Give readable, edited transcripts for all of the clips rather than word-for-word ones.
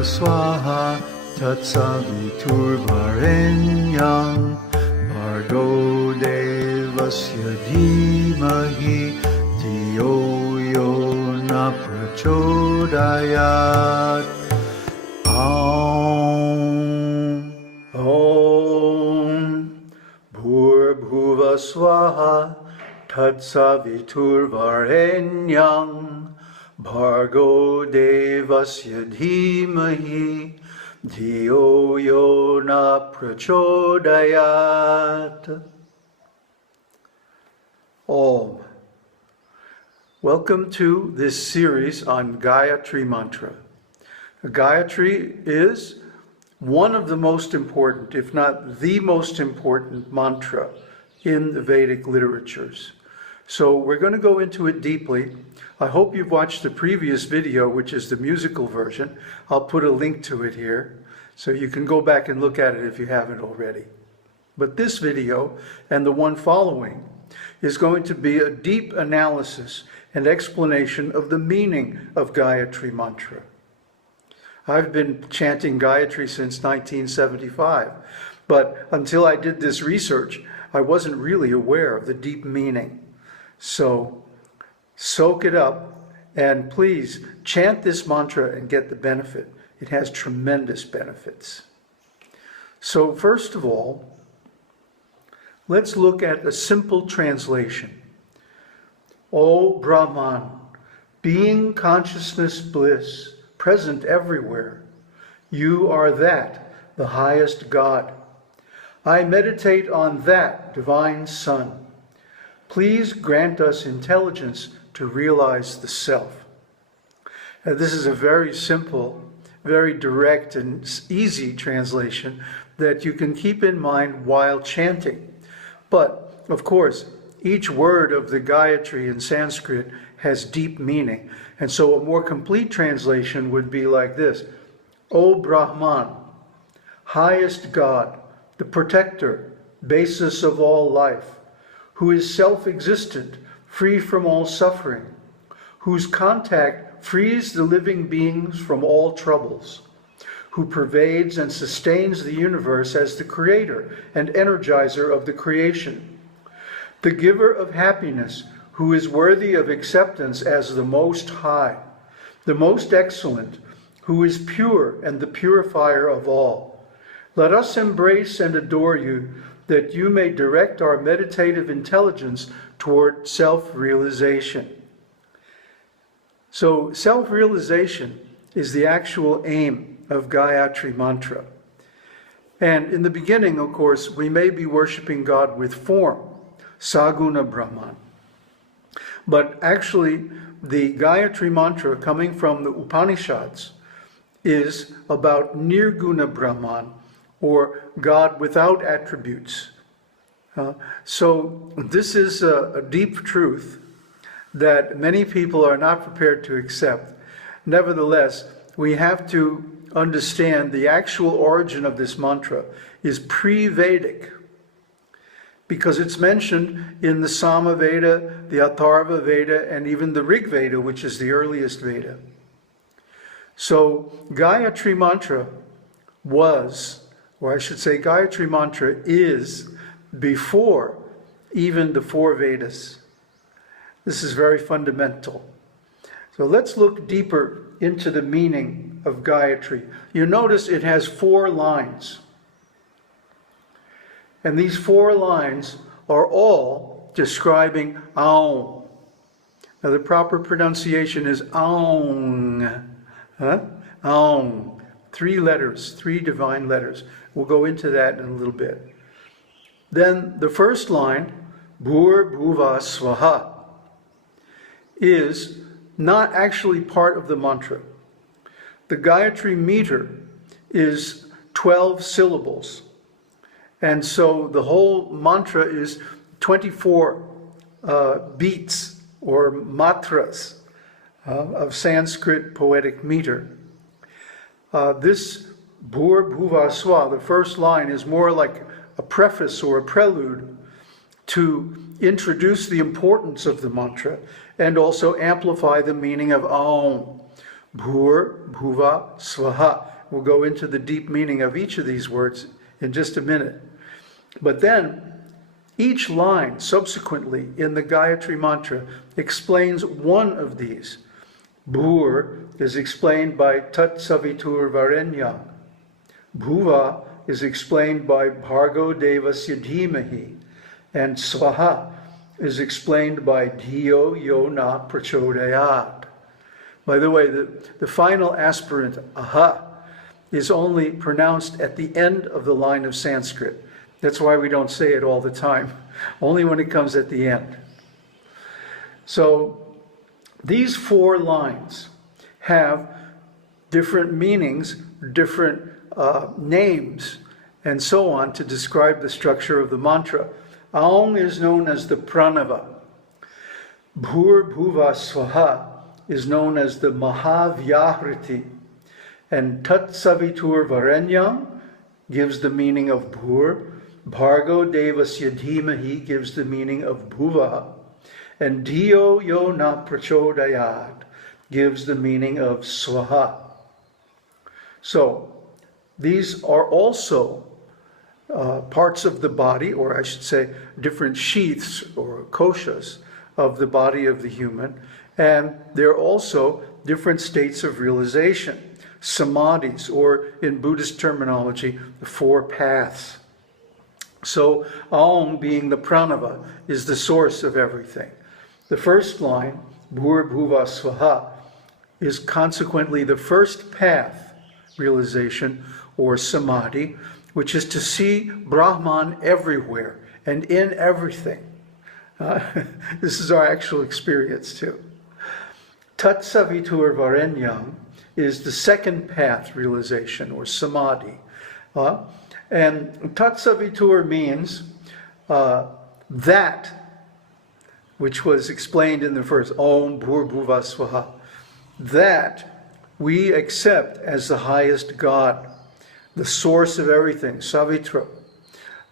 Swaha Tatsaviturvarenyam Bhargo Devasya Dhimahi Dhiyo Yo Na Prachodayat. Om Bhur-bhuva Swaha Tatsaviturvarenyam Bhargo Devasya Dhimahi Dhiyo Yo Na Prachodayat. Om. Welcome to this series on Gāyatri mantra. Gāyatri is one of the most important, if not the most important mantra in the Vedic literatures. So we're going to go into it deeply. I hope you've watched the previous video, which is the musical version. I'll put a link to it here, so you can go back and look at it if you haven't already. But this video, and the one following, is going to be a deep analysis and explanation of the meaning of Gāyatri mantra. I've been chanting Gāyatri since 1975, but until I did this research, I wasn't really aware of the deep meaning. So soak it up and please chant this mantra and get the benefit. It has tremendous benefits. So first of all, let's look at a simple translation. O Brahman, being consciousness bliss, present everywhere, you are that, the highest God. I meditate on that divine Son. Please grant us intelligence to realize the self. Now, this is a very simple, very direct and easy translation that you can keep in mind while chanting. But, of course, each word of the Gayatri in Sanskrit has deep meaning. And so a more complete translation would be like this. O Brahman, highest God, the protector, basis of all life, who is self-existent, free from all suffering, whose contact frees the living beings from all troubles, who pervades and sustains the universe as the creator and energizer of the creation, the giver of happiness, who is worthy of acceptance as the Most High, the most excellent, who is pure and the purifier of all. Let us embrace and adore you, that you may direct our meditative intelligence toward self-realization. So self-realization is the actual aim of Gāyatri mantra. And in the beginning, of course, we may be worshiping God with form, Saguna Brahman. But actually, the Gāyatri mantra coming from the Upanishads is about Nirguna Brahman, or God without attributes. So this is a deep truth that many people are not prepared to accept. Nevertheless, we have to understand the actual origin of this mantra is pre-Vedic, because it's mentioned in the Sama Veda, the Atharva Veda, and even the Rig Veda, which is the earliest Veda. So Gāyatri mantra was, or I should say Gāyatri mantra is, before even the four Vedas. This is very fundamental. So let's look deeper into the meaning of Gāyatri. You notice it has 4 lines. And these 4 lines are all describing Aum. Now the proper pronunciation is Aum. Aum. 3 letters, 3 divine letters. We'll go into that in a little bit. Then the first line, Bhur-bhuva Swaha, is not actually part of the mantra. The Gayatri meter is 12 syllables. And so the whole mantra is 24 beats or matras of Sanskrit poetic meter. This Bhur-bhuva Swa, the first line, is more like a preface or a prelude to introduce the importance of the mantra and also amplify the meaning of Aum, Bhur, Bhuva, Svaha. We'll go into the deep meaning of each of these words in just a minute. But then, each line subsequently in the Gayatri mantra explains one of these. Bhur is explained by Tat Savitur Varenyam. Bhuva is explained by Bhargo Devasya Dhimahi. And Svaha is explained by Dhiyo Yo Na Prachodayat. By the way, the final aspirant, aha, is only pronounced at the end of the line of Sanskrit. That's why we don't say it all the time, only when it comes at the end. So these 4 lines have different meanings, different names, and so on to describe the structure of the mantra. Aum is known as the pranava. Bhur Bhuva Svaha is known as the Mahavyahriti. And Tat Savitur Varenyam gives the meaning of Bhur. Bhargo Devasya Dhimahi gives the meaning of Bhuva. And Dhiyo Yo Na Prachodayat gives the meaning of Svaha. So, these are also parts of the body, or I should say different sheaths or koshas of the body of the human, and they're also different states of realization, samādhis, or in Buddhist terminology, the 4 paths. So Aum, being the pranava, is the source of everything. The first line, Bhur Bhuva Svaha, is consequently the first path realization, or samādhi, which is to see Brahman everywhere and in everything. This is our actual experience too. Tat Savitur Varenyam is the second path realization, or samādhi. And Tat Savitur means that which was explained in the first, Om Bhur Bhuva Svaha, that we accept as the highest God, the source of everything, Savitra.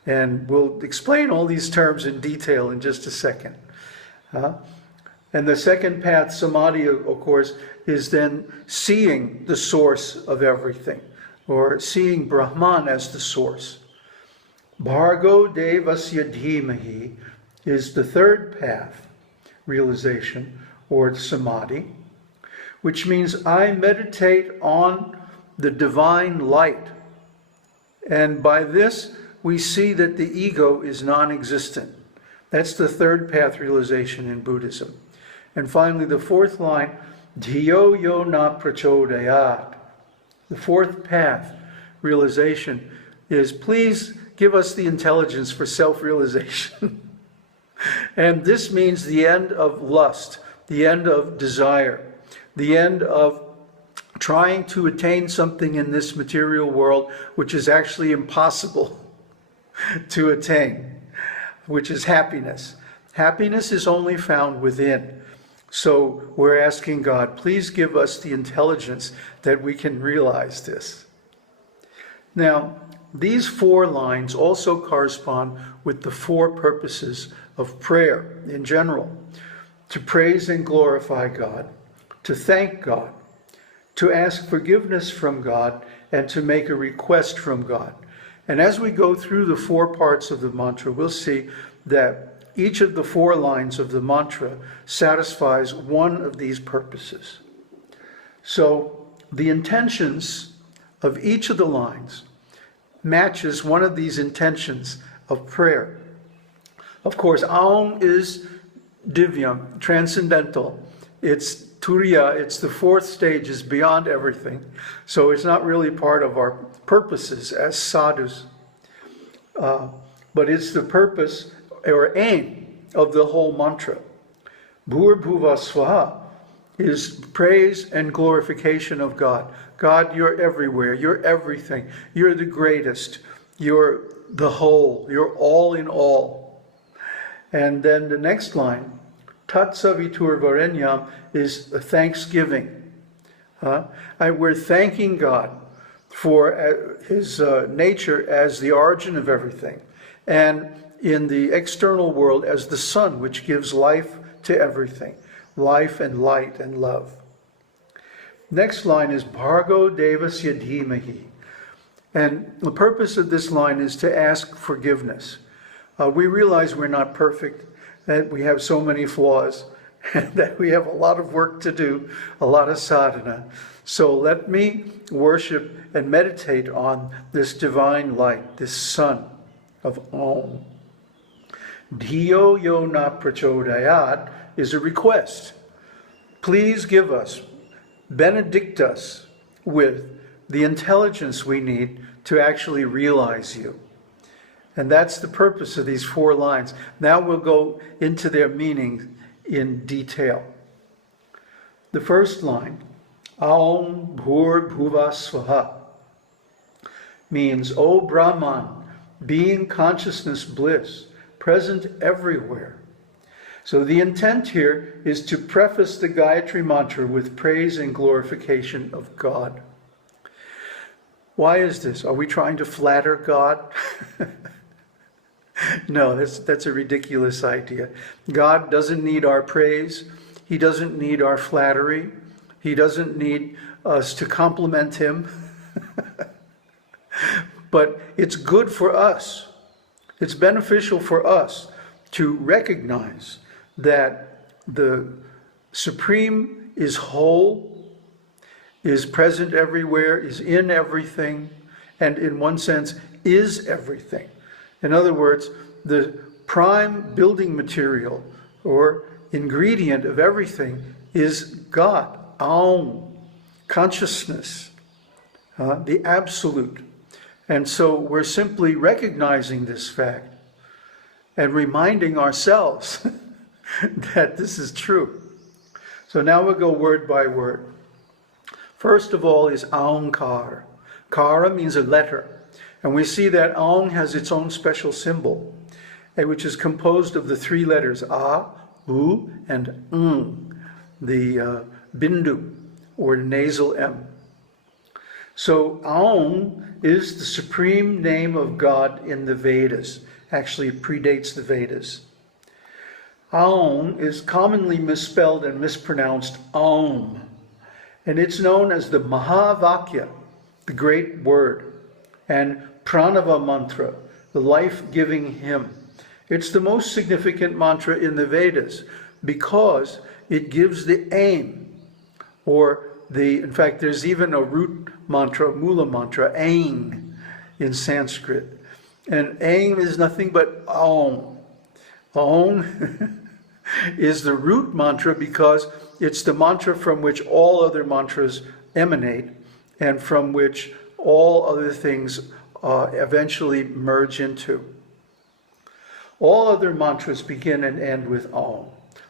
And we'll explain all these terms in detail in just a second. And the second path, Samādhi, of course, is then seeing the source of everything, or seeing Brahman as the source. Bhargo Devasya Dhimahi is the third path realization, or Samādhi, which means I meditate on the divine light. And by this, we see that the ego is non-existent. That's the third path realization in Buddhism. And finally, the fourth line, Dhiyo Yo Na Prachodayat. The fourth path realization is, please give us the intelligence for self-realization. And this means the end of lust, the end of desire, the end of trying to attain something in this material world which is actually impossible to attain, which is happiness. Happiness is only found within. So we're asking God, please give us the intelligence that we can realize this. Now, these 4 lines also correspond with the 4 purposes of prayer in general: to praise and glorify God, to thank God, to ask forgiveness from God, and to make a request from God. And as we go through the 4 parts of the mantra, we'll see that each of the 4 lines of the mantra satisfies one of these purposes. So the intentions of each of the lines matches one of these intentions of prayer. Of course, Aum is divyam, transcendental. It's turiya, it's the 4th stage, is beyond everything. So it's not really part of our purposes as sadhus. But it's the purpose or aim of the whole mantra. Bhur Bhuva Svaha is praise and glorification of God. God, you're everywhere. You're everything. You're the greatest. You're the whole. You're all in all. And then the next line, Tat Savitur Varenyam, is a thanksgiving. We're thanking God for his nature as the origin of everything, and in the external world as the sun, which gives life to everything, life and light and love. Next line is Bhargo Devasya Dhimahi. And the purpose of this line is to ask forgiveness. We realize we're not perfect, that we have so many flaws, and that we have a lot of work to do, a lot of sadhana. So let me worship and meditate on this divine light, this sun of Om. Dhiyo yo na prachodayat is a request. Please give us, benedict us with the intelligence we need to actually realize you. And that's the purpose of these 4 lines. Now we'll go into their meaning in detail. The first line, Aum Bhur Bhuva Swaha, means, O Brahman, being consciousness bliss, present everywhere. So the intent here is to preface the Gayatri mantra with praise and glorification of God. Why is this? Are we trying to flatter God? No, that's a ridiculous idea. God doesn't need our praise. He doesn't need our flattery. He doesn't need us to compliment him. But it's good for us. It's beneficial for us to recognize that the Supreme is whole, is present everywhere, is in everything, and in one sense is everything. In other words, the prime building material or ingredient of everything is God, Aum, consciousness, the absolute. And so we're simply recognizing this fact and reminding ourselves that this is true. So now we'll go word by word. First of all is Aumkara. Kara means a letter. And we see that Aum has its own special symbol, which is composed of the 3 letters A, U, and Ng, the bindu, or nasal M. So Aum is the supreme name of God in the Vedas. Actually, it predates the Vedas. Aum is commonly misspelled and mispronounced Aum, and it's known as the Mahavakya, the great word, and Pranava mantra, the life-giving hymn. It's the most significant mantra in the Vedas because it gives the aim, or in fact, there's even a root mantra, mula mantra, aim in Sanskrit. And aim is nothing but Aum. Aum is the root mantra because it's the mantra from which all other mantras emanate and from which all other things eventually merge into. All other mantras begin and end with Aum,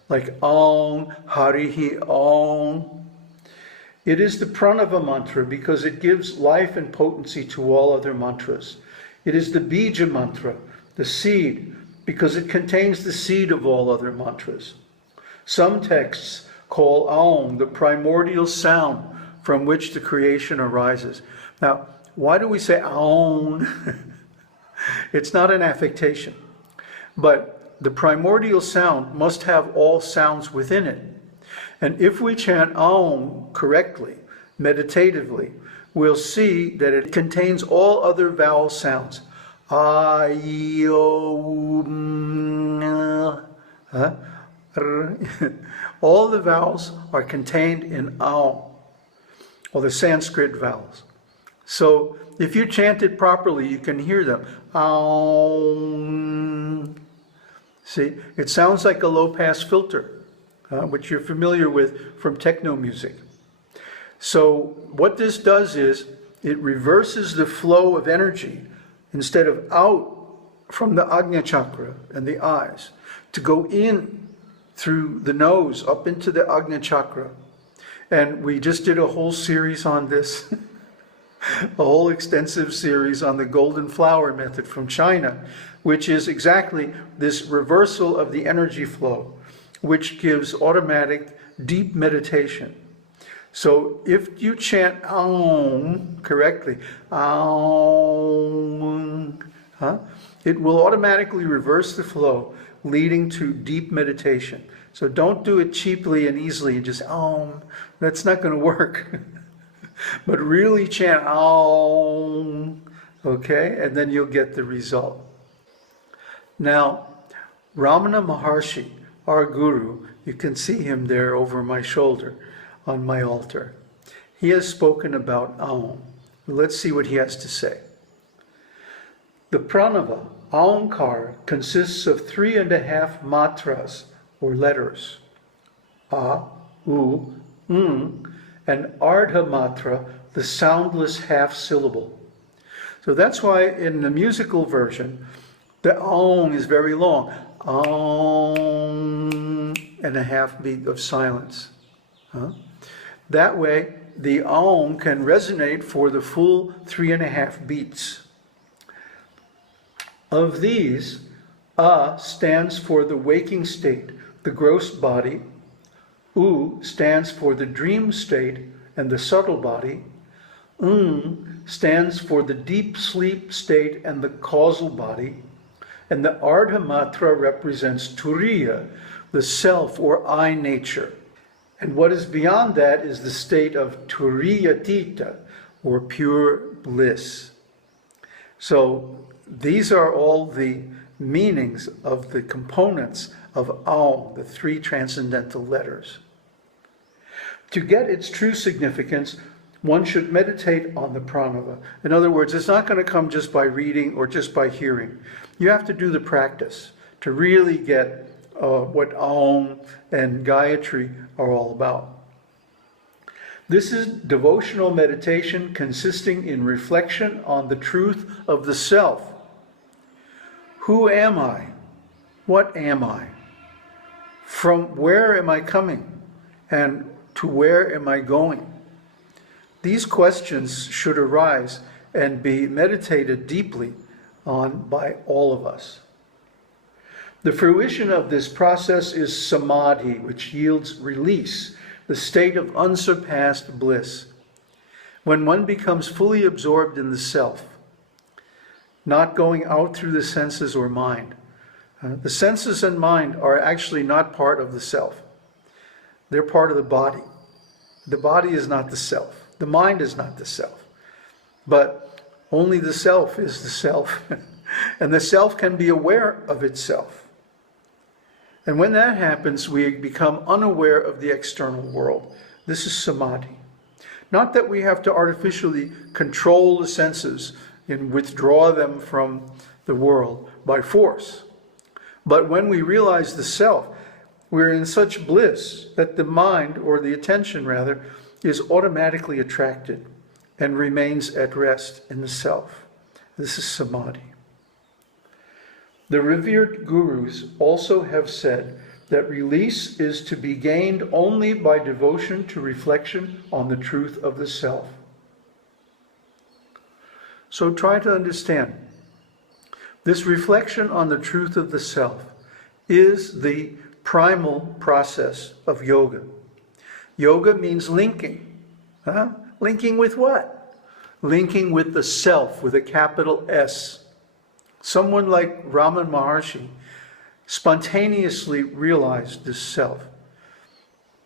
like Aum, Harihi Aum. It is the Pranava mantra because it gives life and potency to all other mantras. It is the Bija mantra, the seed, because it contains the seed of all other mantras. Some texts call Aum the primordial sound from which the creation arises. Now, why do we say Aum? It's not an affectation, but the primordial sound must have all sounds within it. And if we chant Aum correctly, meditatively, we'll see that it contains all other vowel sounds. A, I, O, all the vowels are contained in Aum, or the Sanskrit vowels. So if you chant it properly, you can hear them. Aum. See, it sounds like a low-pass filter, which you're familiar with from techno music. So what this does is it reverses the flow of energy instead of out from the Ādyaśakti and the eyes to go in through the nose up into the Ādyaśakti. And we just did a whole series on this, a whole extensive series on the golden flower method from China, which is exactly this reversal of the energy flow, which gives automatic deep meditation. So if you chant Aum correctly, Aum, it will automatically reverse the flow, leading to deep meditation. So don't do it cheaply and easily and just Om. That's not going to work. But really chant Om, okay? And then you'll get the result. Now, Ramana Maharshi, our guru, you can see him there over my shoulder on my altar. He has spoken about Aum. Let's see what he has to say. The pranava, Aumkara, consists of 3.5 matras, or letters. A, U, and Ardha matra, the soundless half syllable. So that's why in the musical version, the Aum is very long. Aum, and a half beat of silence. That way, the Aum can resonate for the full 3.5 beats. Of these, A stands for the waking state, the gross body. U stands for the dream state and the subtle body. Stands for the deep sleep state and the causal body. And the Ardha matra represents Turiya, the self or I nature. And what is beyond that is the state of Turiyatita, or pure bliss. So these are all the meanings of the components of Aum, the 3 transcendental letters. To get its true significance, one should meditate on the pranava. In other words, it's not going to come just by reading or just by hearing. You have to do the practice to really get what Aum and Gāyatri are all about. This is devotional meditation consisting in reflection on the truth of the self. Who am I? What am I? From where am I coming? And to where am I going? These questions should arise and be meditated deeply on by all of us. The fruition of this process is samādhi, which yields release, the state of unsurpassed bliss. When one becomes fully absorbed in the self, not going out through the senses or mind. The senses and mind are actually not part of the self. They're part of the body. The body is not the self. The mind is not the self. But only the self is the self. And the self can be aware of itself. And when that happens, we become unaware of the external world. This is samādhi. Not that we have to artificially control the senses and withdraw them from the world by force. But when we realize the self, we're in such bliss that the mind, or the attention rather, is automatically attracted and remains at rest in the self. This is samādhi. The revered gurus also have said that release is to be gained only by devotion to reflection on the truth of the self. So try to understand. This reflection on the truth of the self is the primal process of yoga. Yoga means linking. Linking with what? Linking with the self, with a capital S. Someone like Ramana Maharshi spontaneously realized this self.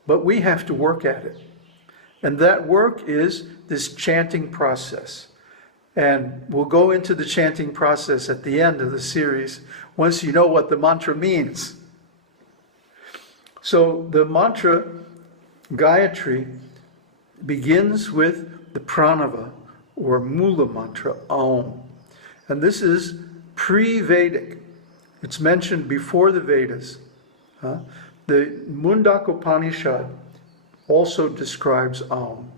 But we have to work at it. And that work is this chanting process. And we'll go into the chanting process at the end of the series once you know what the mantra means. So the mantra Gāyatri begins with the pranava, or mula mantra, Aum. And this is pre-Vedic. It's mentioned before the Vedas. The Mundaka Upanishad also describes Aum.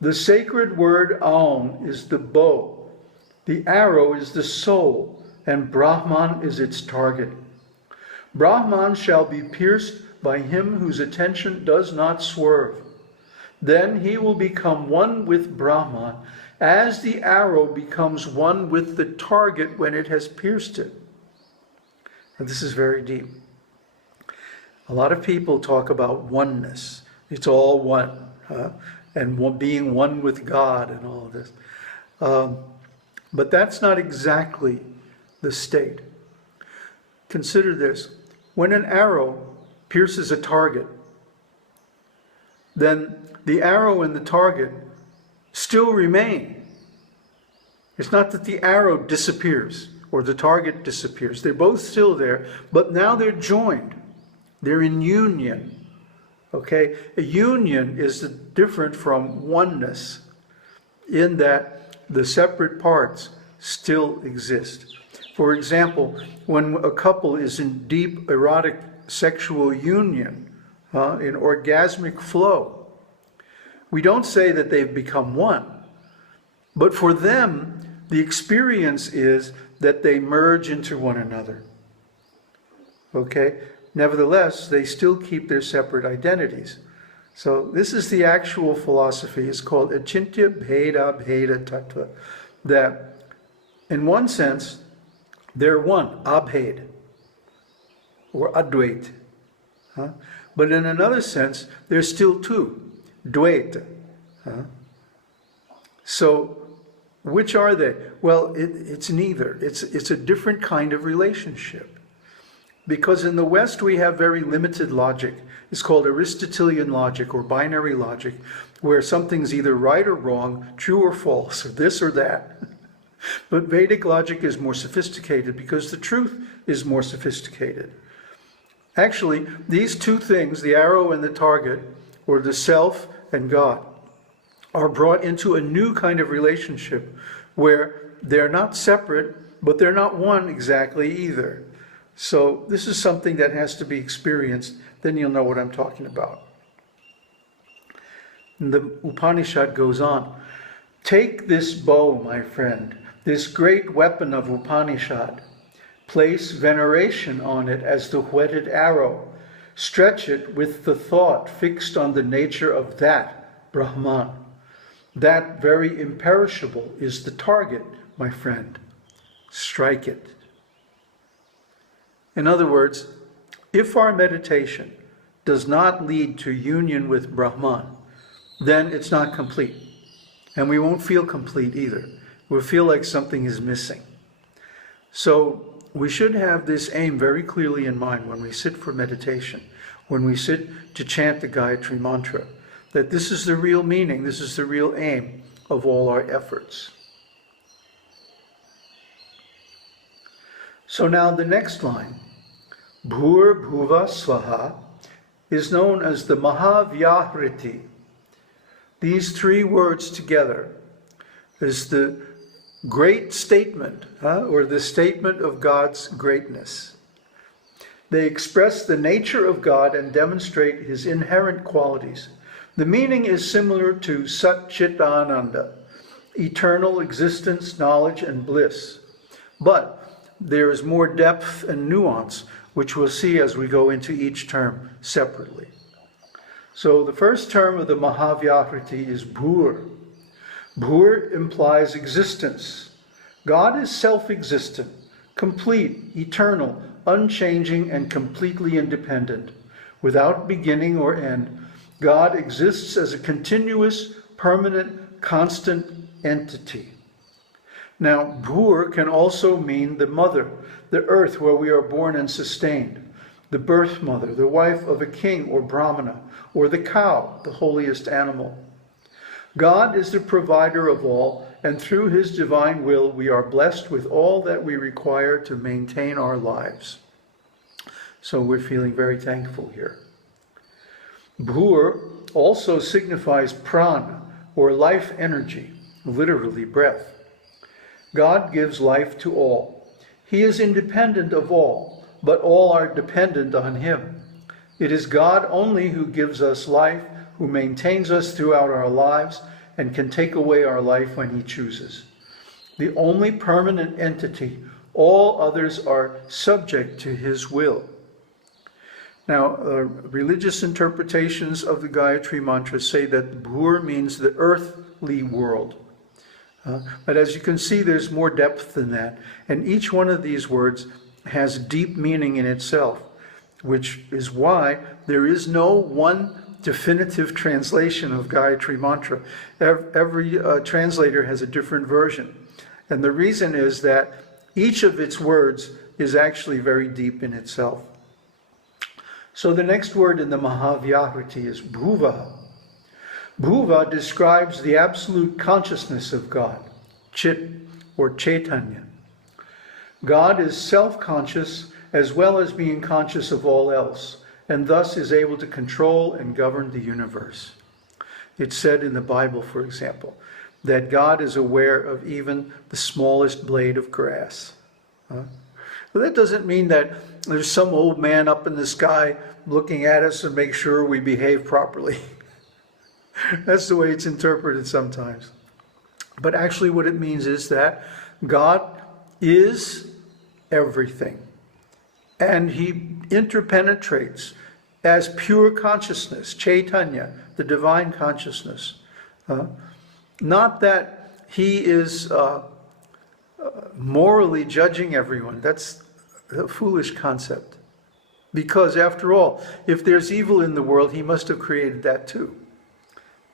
The sacred word Aum is the bow. The arrow is the soul, and Brahman is its target. Brahman shall be pierced by him whose attention does not swerve. Then he will become one with Brahman, as the arrow becomes one with the target when it has pierced it. And this is very deep. A lot of people talk about oneness. It's all one. And being one with God and all of this. But that's not exactly the state. Consider this. When an arrow pierces a target, then the arrow and the target still remain. It's not that the arrow disappears or the target disappears. They're both still there, but now they're joined. They're in union. Okay? A union is different from oneness in that the separate parts still exist. For example, when a couple is in deep erotic sexual union, in orgasmic flow, we don't say that they've become one. But for them, the experience is that they merge into one another. Okay? Nevertheless, they still keep their separate identities. So this is the actual philosophy. It's called Achintya Bheda Bheda Tattva. That, in one sense, they're one, abhed, or advait. But in another sense, they're still two, dvaita. So, which are they? Well, it's neither. It's a different kind of relationship. Because in the West we have very limited logic. It's called Aristotelian logic or binary logic, where something's either right or wrong, true or false, or this or that. But Vedic logic is more sophisticated because the truth is more sophisticated. Actually, these two things, the arrow and the target, or the self and God, are brought into a new kind of relationship where they're not separate, but they're not one exactly either. So this is something that has to be experienced, then you'll know what I'm talking about. And the Upanishad goes on. Take this bow, my friend, this great weapon of Upanishad. Place veneration on it as the whetted arrow. Stretch it with the thought fixed on the nature of that Brahman. That very imperishable is the target, my friend. Strike it. In other words, if our meditation does not lead to union with Brahman, then it's not complete. And we won't feel complete either. We'll feel like something is missing. So we should have this aim very clearly in mind when we sit for meditation, when we sit to chant the Gāyatri mantra, that this is the real meaning, this is the real aim of all our efforts. So now the next line, Bhur Bhuva Swaha, is known as the Mahāvyahriti. These three words together is the great statement, or the statement of God's greatness. They express the nature of God and demonstrate his inherent qualities. The meaning is similar to Sat Chit Ananda, eternal existence, knowledge, and bliss. But there is more depth and nuance, which we'll see as we go into each term separately. So the first term of the Mahāvyahriti is Bhur. Bhur implies existence. God is self-existent, complete, eternal, unchanging, and completely independent. Without beginning or end, God exists as a continuous, permanent, constant entity. Now, Bhur can also mean the mother, the earth where we are born and sustained, the birth mother, the wife of a king or Brahmana, or the cow, the holiest animal. God is the provider of all, and through his divine will we are blessed with all that we require to maintain our lives. So we're feeling very thankful here. Bhur also signifies prana, or life energy, literally breath. God gives life to all. He is independent of all, but all are dependent on him. It is God only who gives us life, who maintains us throughout our lives, and can take away our life when he chooses. The only permanent entity, all others are subject to his will. Now, religious interpretations of the Gayatri mantra say that Bhur means the earthly world. But as you can see, there's more depth than that. And each one of these words has deep meaning in itself, which is why there is no one definitive translation of Gayatri mantra. Every translator has a different version. And the reason is that each of its words is actually very deep in itself. So the next word in the Mahavyakriti is bhuva. Bhuva describes the absolute consciousness of God, chit or chaitanya. God is self-conscious as well as being conscious of all else, and thus is able to control and govern the universe. It's said in the Bible, for example, that God is aware of even the smallest blade of grass. Well, that doesn't mean that there's some old man up in the sky looking at us and make sure we behave properly. That's the way it's interpreted sometimes. But actually what it means is that God is everything. And he interpenetrates as pure consciousness, chaitanya, the divine consciousness. Not that he is morally judging everyone. That's a foolish concept. Because after all, if there's evil in the world, he must have created that too.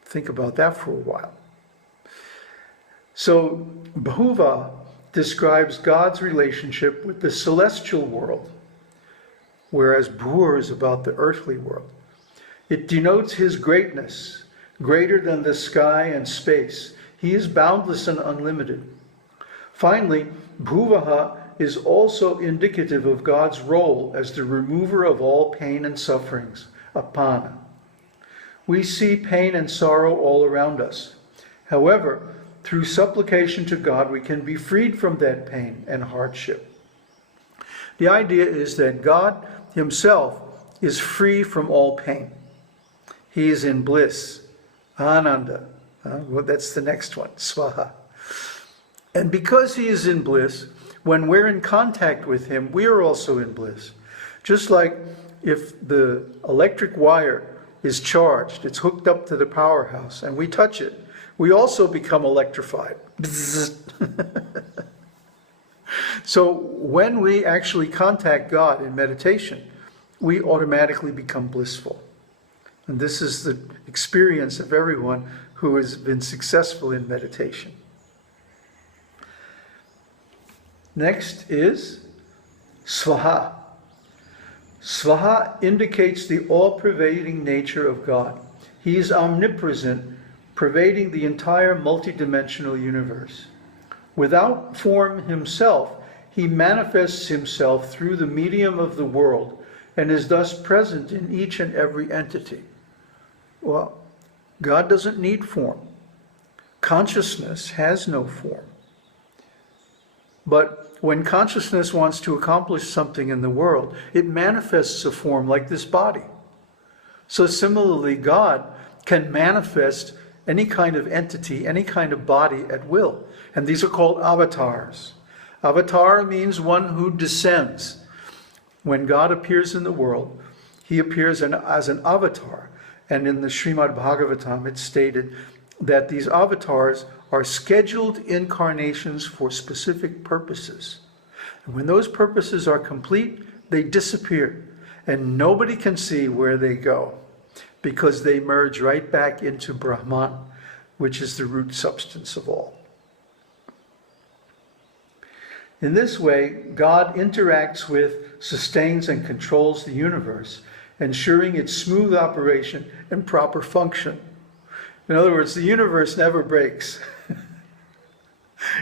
Think about that for a while. So, bhuva describes God's relationship with the celestial world, whereas bhur is about the earthly world. It denotes his greatness, greater than the sky and space. He is boundless and unlimited. Finally, bhuvaha is also indicative of God's role as the remover of all pain and sufferings, apana. We see pain and sorrow all around us. However, through supplication to God, we can be freed from that pain and hardship. The idea is that God himself is free from all pain. He is in bliss, ananda. Well, that's the next one, svaha. And because he is in bliss, when we're in contact with him, we are also in bliss. Just like if the electric wire is charged, it's hooked up to the powerhouse, and we touch it, we also become electrified. So when we actually contact God in meditation, we automatically become blissful. And this is the experience of everyone who has been successful in meditation. Next is svaha. Svaha indicates the all-pervading nature of God. He is omnipresent, pervading the entire multidimensional universe. Without form himself, he manifests himself through the medium of the world and is thus present in each and every entity. Well, God doesn't need form. Consciousness has no form. But when consciousness wants to accomplish something in the world, it manifests a form like this body. So similarly, God can manifest any kind of entity, any kind of body at will. And these are called avatars. Avatar means one who descends. When God appears in the world, he appears as an avatar. And in the Srimad Bhagavatam, it's stated that these avatars are scheduled incarnations for specific purposes. And when those purposes are complete, they disappear. And nobody can see where they go, because they merge right back into Brahman, which is the root substance of all. In this way, God interacts with, sustains, and controls the universe, ensuring its smooth operation and proper function. In other words, the universe never breaks.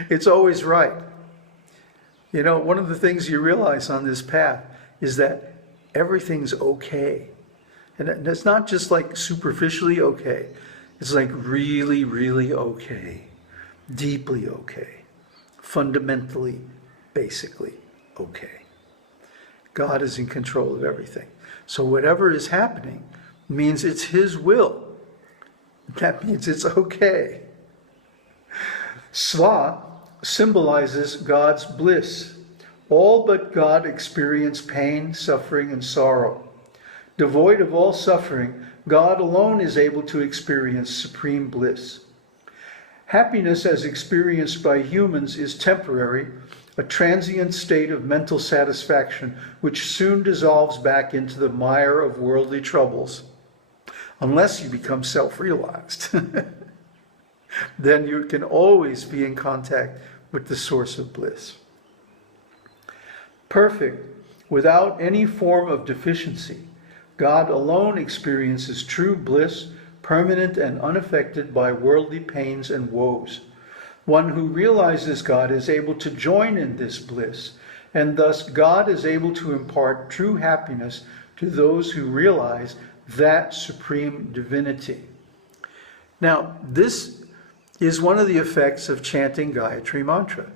It's always right. You know, one of the things you realize on this path is that everything's okay. And it's not just like superficially okay. It's like really, really okay. Deeply okay. Fundamentally, basically okay. God is in control of everything. So whatever is happening means it's his will. That means it's okay. Sva symbolizes God's bliss. All but God experience pain, suffering, and sorrow. Devoid of all suffering, God alone is able to experience supreme bliss. Happiness as experienced by humans is temporary, a transient state of mental satisfaction which soon dissolves back into the mire of worldly troubles. Unless you become self-realized. Then you can always be in contact with the source of bliss. Perfect, without any form of deficiency, God alone experiences true bliss, permanent and unaffected by worldly pains and woes. One who realizes God is able to join in this bliss, and thus God is able to impart true happiness to those who realize that supreme divinity. Now, this is one of the effects of chanting Gayatri mantra.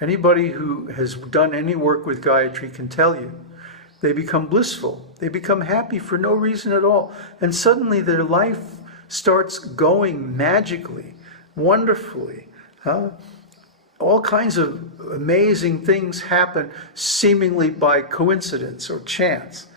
Anybody who has done any work with Gayatri can tell you, they become blissful, they become happy for no reason at all, and suddenly their life starts going magically, wonderfully. All kinds of amazing things happen seemingly by coincidence or chance.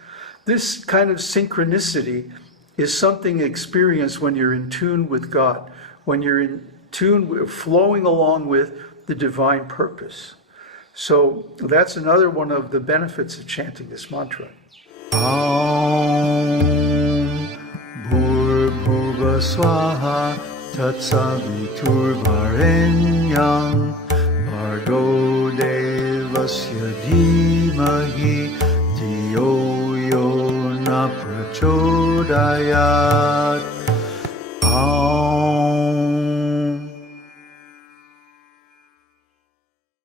This kind of synchronicity is something experienced when you're in tune with God, when you're in tune with, flowing along with the divine purpose. So that's another one of the benefits of chanting this mantra. Aum Bhur-bhuva Swaha Tatsaviturvarenyam Bhargo Devasya Dhimahi Dhiyo Yo Na Prachodayat.